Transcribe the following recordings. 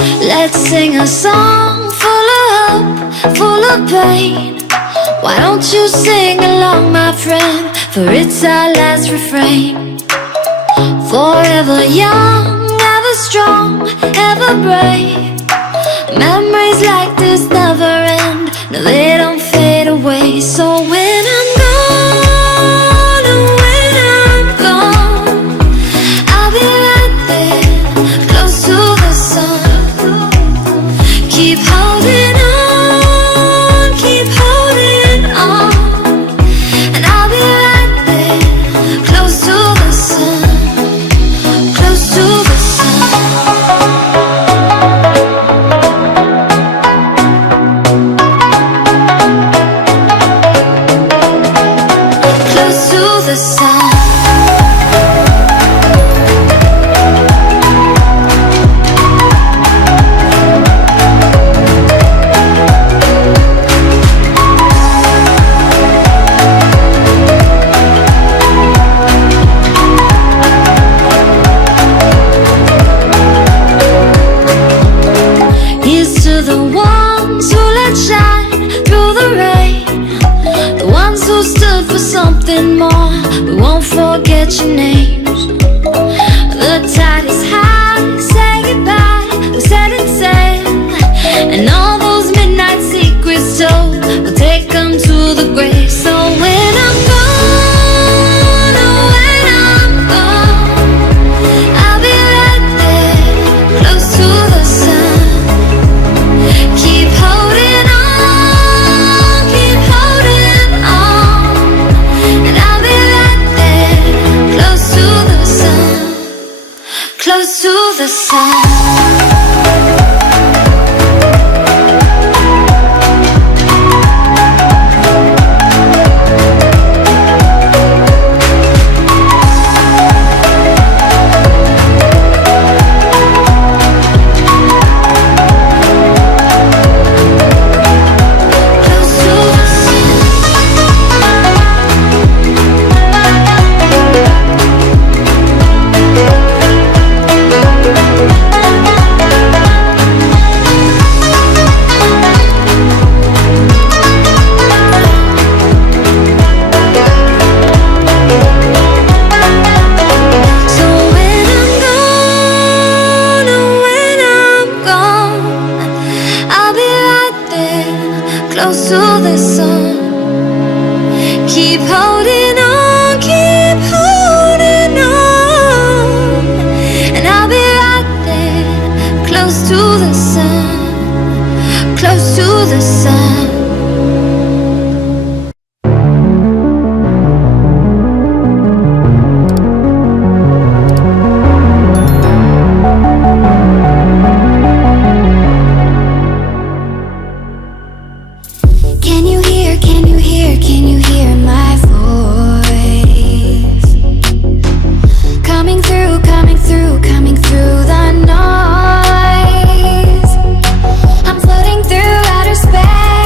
Let's sing a song full of hope, full of pain. Why don't you sing along, my friend? For it's our last refrain. Forever young, ever strong, ever brave. Memories like this never end. No, they don't fade away. So when I'm gone, oh, when I'm gone, I'll be right there, close to the sun. Keep holding on, keep holding on, and I'll be right there, close to the sun, close to the sun. Close to the sun. Here's to the ones who let shine through the rain, the ones who stood for something more. We won't forget your names. The tide is high, say goodbye, we set it sail, and all those midnight secrets told, we'll take them to the grave. So when I'm gone, oh, when I'm gone, I'll be right there, close to the sun. Keep holding on, keep holding on, and I'll be right there, close to the sun, close to the sun. Close to the sun. Keep holding on, keep holding on, and I'll be right there, close to the sun, close to the sun. Can you hear, can you hear, can you hear my voice? Coming through, coming through, coming through the noise. I'm floating through outer space.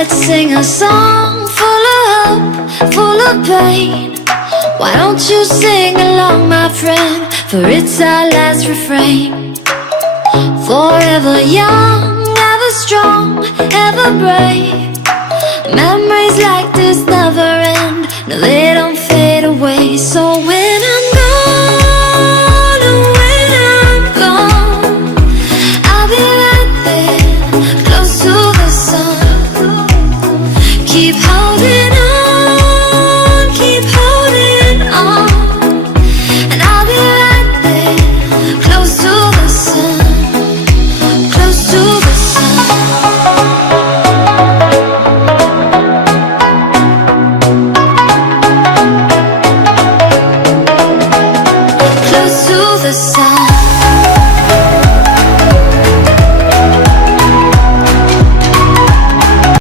Let's sing a song full of hope, full of pain. Why don't you sing along, my friend, for it's our last refrain. Forever young, ever strong, ever brave. Memories like this never end, no, they don't fade away. So when I'm gone, oh, when I'm gone, I'll be right there, close to the sun. Keep holding on, keep holding on, and I'll be right there, close to the sun, close to the sun. Close to the sun.